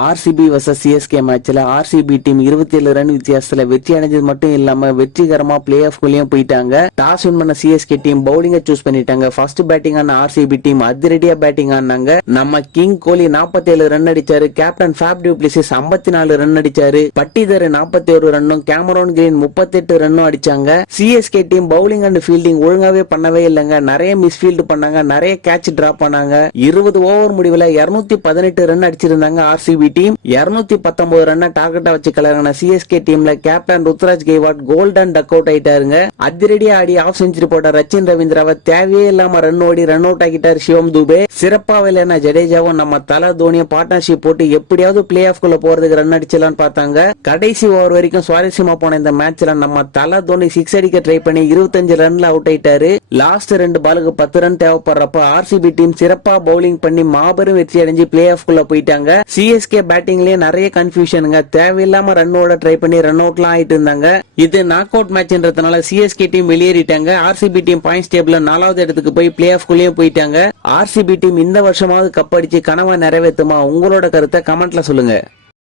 RCB versus CSK மேட்ச்ல RCB team இருபத்தி ஏழு ரன் வித்தியாசத்துல வெற்றி அடைஞ்சது மட்டும் இல்லாம வெற்றிகரமா பிளே ஆஃப் குள்ளயும் போயிட்டாங்க. டாஸ் வின் பண்ண சிஎஸ்கே டீம் பவுலிங்க சூஸ் பண்ணிட்டாங்க. ஃபர்ஸ்ட் பேட்டிங் ஆன ஆர்சிபி டீம் அதிரடியா பேட்டிங் ஆனாங்க. நம்ம கிங் கோலி 47 ரன் அடிச்சாரு. கேப்டன் ஃபேப் டியூப்ளிசிஸ் 54 நாலு ரன் அடிச்சாரு. பட்டிதர் 41 ஒரு ரன்னும் கேமரோன் கிரீன் 38 ரன்னும் அடிச்சாங்க. CSK team bowling and fielding ஒழுங்காவே பண்ணவே இல்லைங்க. நிறைய மிஸ்ஃபீல்டு பண்ணாங்க. நிறைய கேட்ச் டிராப் பண்ணாங்க. இருபது ஓவர் முடிவுல 218 பதினெட்டு ரன் அடிச்சிருந்தாங்க ஆர்சிபி டீம் 219 பத்தொன்பது ரன்னை டார்கெட்டா வச்சு கலரான சிஎஸ்கே டீம்ல captain Ruturaj Gaikwad golden duck out ஆயிட்டாருங்க. அதிரடியா ஆடி ஆஃப் செஞ்சுரி போட்ட ரச்சின் ரவீந்திராவை தேவையே இல்லாம ரன் ஓடி ரன் அவுட் ஆக்கிட்டார் சிவம் துபே. சிறப்பா விளையாடின ஜடேஜாவும் நம்ம தல தோனியும் பார்ட்னர்ஷிப் போட்டு எப்படியாவது பிளே ஆஃப் குள்ள போறதுக்கு ரன் அடிச்சலாம்னு பார்த்தாங்க. கடைசி ஓவர் வரைக்கும் சுவாரஸ்யமா போன இந்த மேட்ச்ல நம்ம தல தோனி சிக்ஸ் அடிக்க ட்ரை பண்ணி 25 ரன்ல அவுட் ஆயிட்டாரு. லாஸ்ட் ரெண்டு பாலுக்கு பத்து ரன் தேவைப்படுறப்ப ஆர்சிபி டீம் சிறப்பா பவுலிங் பண்ணி மாபெரும் வெற்றி அடைஞ்சு பிளே ஆஃப் குள்ள போயிட்டாங்க. சிஎஸ்கே பேட்டிங்லயே நிறைய கன்ஃபியூஷனுங்க தேவையில்லாம ரன் ஓட ட்ரை பண்ணி ரன் அவுட்லாம் ஆயிட்டு இருந்தாங்க. இது நாக் அவுட் மேட்ச்ன்றதுனால சிஎஸ்கே டீம் வெளியேறிட்டாங்க. ஆர்சிபி டீம் பாயிண்ட்ஸ் டேபிள்ல நாலாவது இடத்துக்கு போய் பிளே ஆஃப் குள்ளேயும் போயிட்டாங்க. ஆர்சிபி டீம் இந்த வருஷமாவது கப் அடிச்சு கனவை நிறைவேற்றுமா உங்களோட கருத்தை கமெண்ட்ல சொல்லுங்க.